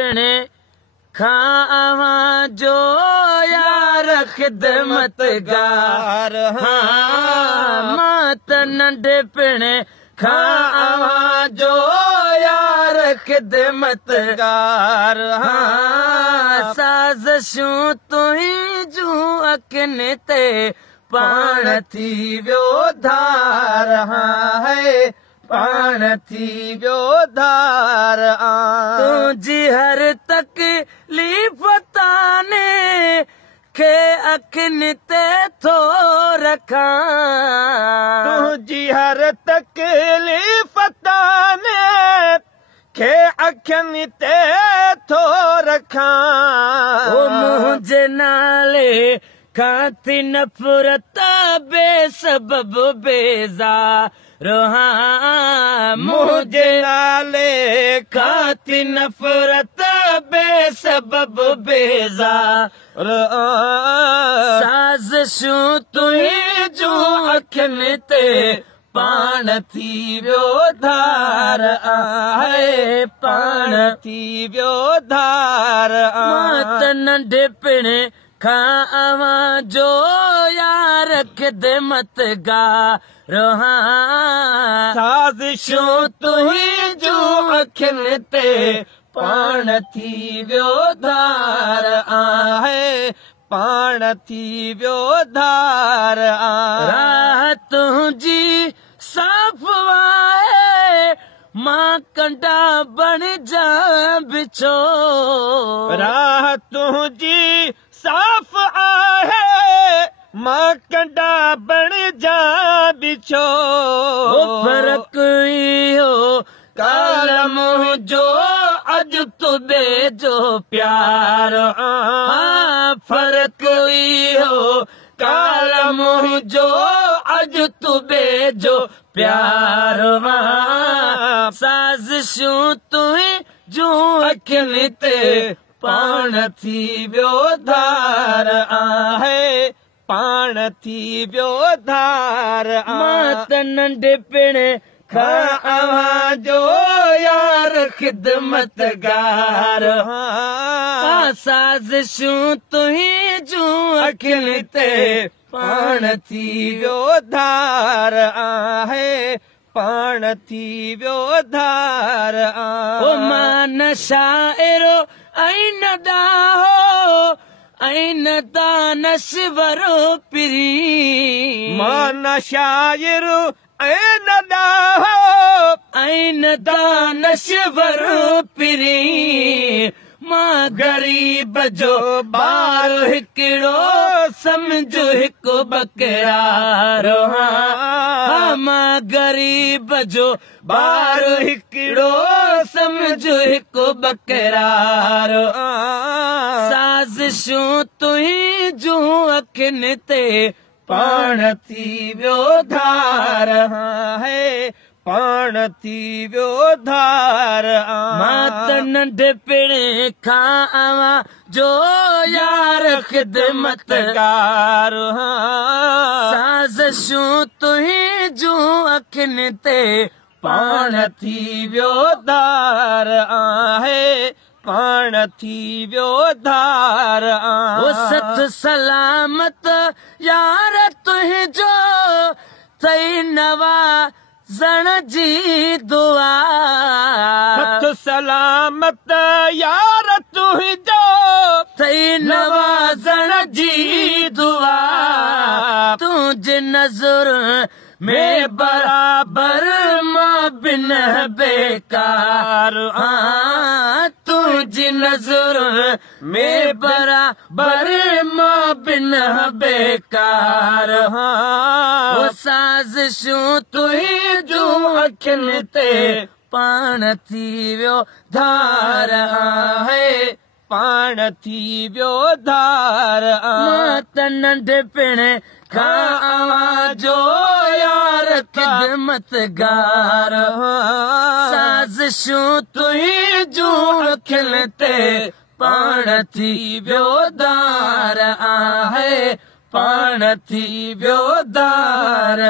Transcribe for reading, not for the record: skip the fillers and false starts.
पिणे खावां जो यार खिदमतगार मां त नंढे पिणे खावां जो यार खिदमतगार साज़िशूं तुहीं जूं अखियुनि ते पाण थी वियो धार है पाण थी वियो धार तुंहिंजी हर तकलीफ़ ताने खे अखियुनि ते थो रखां तुंहिंजी हर तकलीफ़ ताने खे अखियुनि ते थो रखां मुंहिंजे नाले खाती नफ़रत बेसबब बेज़ार मुंहिंजे नाले खाती नफ़रत बेसबब बेज़ार साज़िशूं तुहीं जूं अखियुनि ते पाण थी वियो धार आहे पाण थी वियो धार मां त नंढे पिणे खावां जो यार खिदमतगार साज़िशूं तुहीं जूं अखियुनि ते पाण थी वियो धार आहे पाण थी वियो धार राह तुंहिंजी साफ़ आहे मां कंडा बणिजा बिछो राह तुंहिंजी साफ़ आहे मां कंडा बणिजा बिछो फ़र्क़ इहो काल मुंहिंजो अॼु तुबे जो प्यार फ़र्क़ इहो काल मुंहिंजो अॼु तुबे जो प्यार साज़िशूं तुहीं जूं अखियुनि ते पाण थी वियो धार आहे पाण थी वियो धार मां त नंढे पिणे खावां जो यार खिदमतगार साज़िशूं तुहीं जूं अखियुनि ते पाण थी वियो धार आहे पाण थी वियो धार मां न शाइरो ऐं न ॾाहो ऐं न दानश्वरो पिरी मां न शाइरो ऐं न ॾाहो ऐं न दानश्वरो पिरी मां ग़रीब जो ॿार हिकिड़ो सम्झो हिकु बकरार मां ग़रीब जो ॿार हिकिड़ो सम्झो हिकु बकरार साज़िशूं तुहीं जूं अखियुनि ते पाण थी वियो धार है पाण थी वियो धार मां त नंढे पिणे खावां जो यार खिदमतगार साज़िशूं तुहीं जूं अखियुनि ते पाण थी वियो धार आहे पाण थी वियो धार सत सलामत यार तुंहिंजो थई नवाज़ण जी दुआ सत सलामत यार तुंहिंजो थई नवाज़ण जी दुआ तुंहिंजे नज़र में बराबर मां बिन बेकार तुंहिंजी नज़र में बराबर मां बिन बेकार साज़िशूं तुहीं जूं अखियुनि ते पाण थी वियो धार आहे पाण थी वियो धार मां त नंढे पिणे खावां जो यार खिदमतगार साज़िशूं तुहीं जूं अखियुनि ते पाण थी वियो धार आहे पाण थी वियो धार